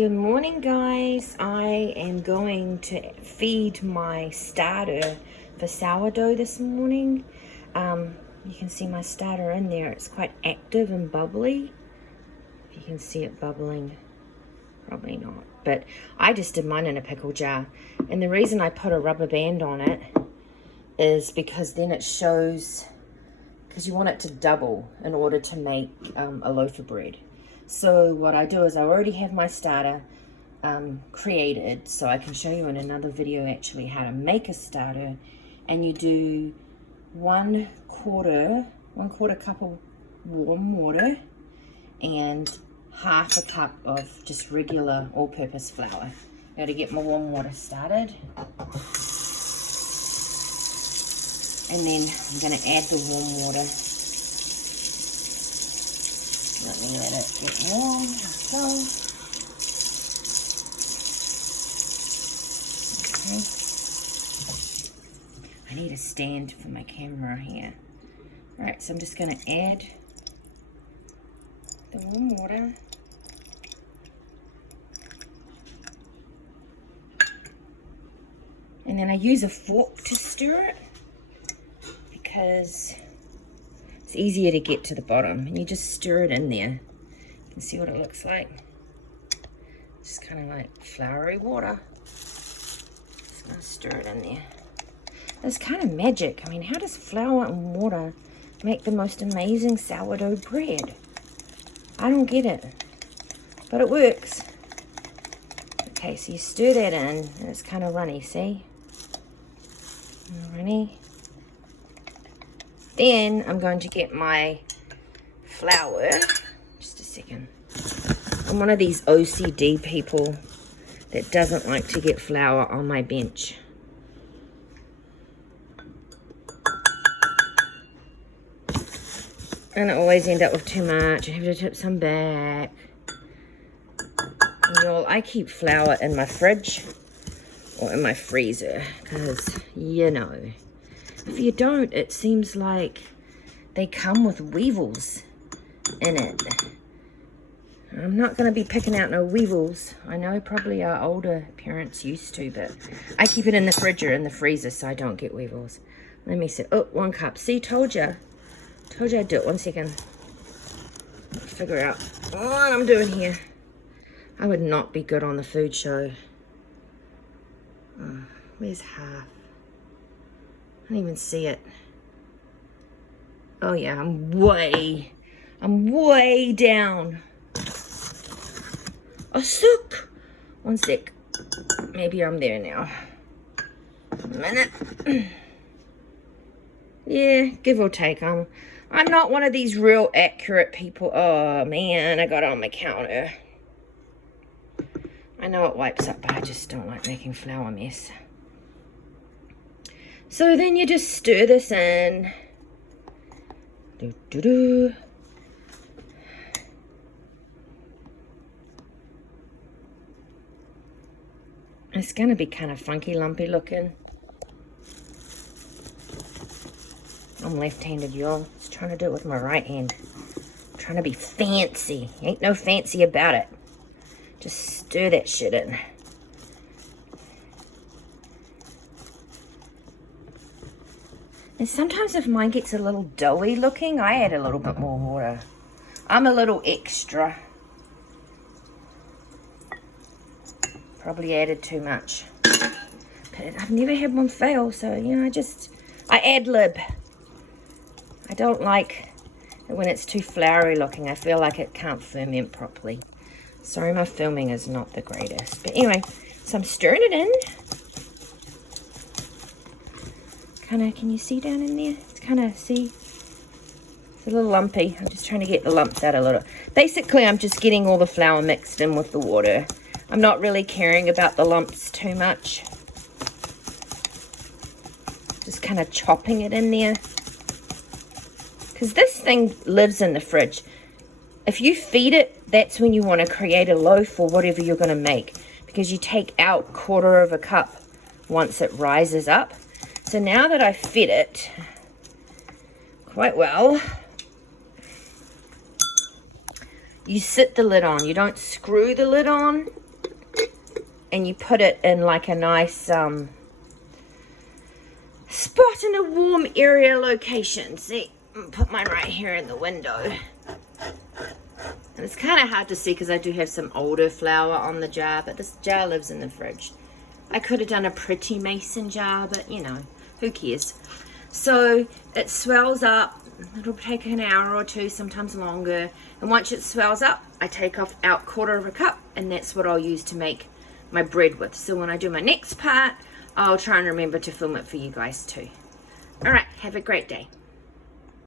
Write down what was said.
Good morning, guys. I am going to feed my starter for sourdough this morning. You can see my starter in there. It's quite active and bubbly. If you can see it bubbling, probably not. But I just did mine in a pickle jar. And the reason I put a rubber band on it is because then it shows, because you want it to double in order to make a loaf of bread. So what I do is I already have my starter created, so I can show you in another video actually how to make a starter. And you do one quarter cup of warm water and half a cup of just regular all-purpose flour. Now to get my warm water started. And then I'm going to add the warm water. Let me let it get warm, so. Okay. I need a stand for my camera here. Alright, so I'm just going to add the warm water. And then I use a fork to stir it because it's easier to get to the bottom, and you just stir it in there. You can see what it looks like. Just kind of like floury water. Just gonna stir it in there. It's kind of magic. I mean, how does flour and water make the most amazing sourdough bread? I don't get it, but it works. Okay, so you stir that in, and it's kind of runny, see? Runny. Then I'm going to get my flour. Just a second. I'm one of these OCD people that doesn't like to get flour on my bench. And I always end up with too much. I have to tip some back. And y'all, I keep flour in my fridge or in my freezer because, you know, if you don't, it seems like they come with weevils in it. I'm not going to be picking out no weevils. I know probably our older parents used to, but I keep it in the fridge or in the freezer so I don't get weevils. Let me see. Oh, 1 cup. See, told you. Told you I'd do it. 1 second. Figure out what I'm doing here. I would not be good on the food show. Oh, where's half? I don't even see it. Oh yeah, I'm way down. Oh, sook. 1 sec. Maybe I'm there now. A minute. Yeah, give or take. I'm not one of these real accurate people. Oh man, I got it on my counter. I know it wipes up, but I just don't like making flour mess. So then you just stir this in. Do-do-do. It's going to be kind of funky, lumpy looking. I'm left-handed, y'all. Just trying to do it with my right hand. I'm trying to be fancy. Ain't no fancy about it. Just stir that shit in. And sometimes if mine gets a little doughy looking, I add a little bit more water. I'm a little extra. Probably added too much. But I've never had one fail, so, you know, I ad-lib. I don't like it when it's too floury looking. I feel like it can't ferment properly. Sorry, my filming is not the greatest. But anyway, so I'm stirring it in. Can you see down in there? It's it's a little lumpy. I'm just trying to get the lumps out a little. Basically, I'm just getting all the flour mixed in with the water. I'm not really caring about the lumps too much. Just kind of chopping it in there. Because this thing lives in the fridge. If you feed it, that's when you want to create a loaf or whatever you're going to make. Because you take out 1/4 cup once it rises up. So now that I've fed it quite well, you sit the lid on. You don't screw the lid on. and you put it in like a nice spot in a warm area location. See, put mine right here in the window. And it's kind of hard to see because I do have some older flour on the jar, but this jar lives in the fridge. I could have done a pretty mason jar, but you know, who cares? So it swells up. It'll take an hour or two, sometimes longer. And once it swells up, I take out 1/4 cup, and that's what I'll use to make my bread with. So when I do my next part, I'll try and remember to film it for you guys too. All right, have a great day.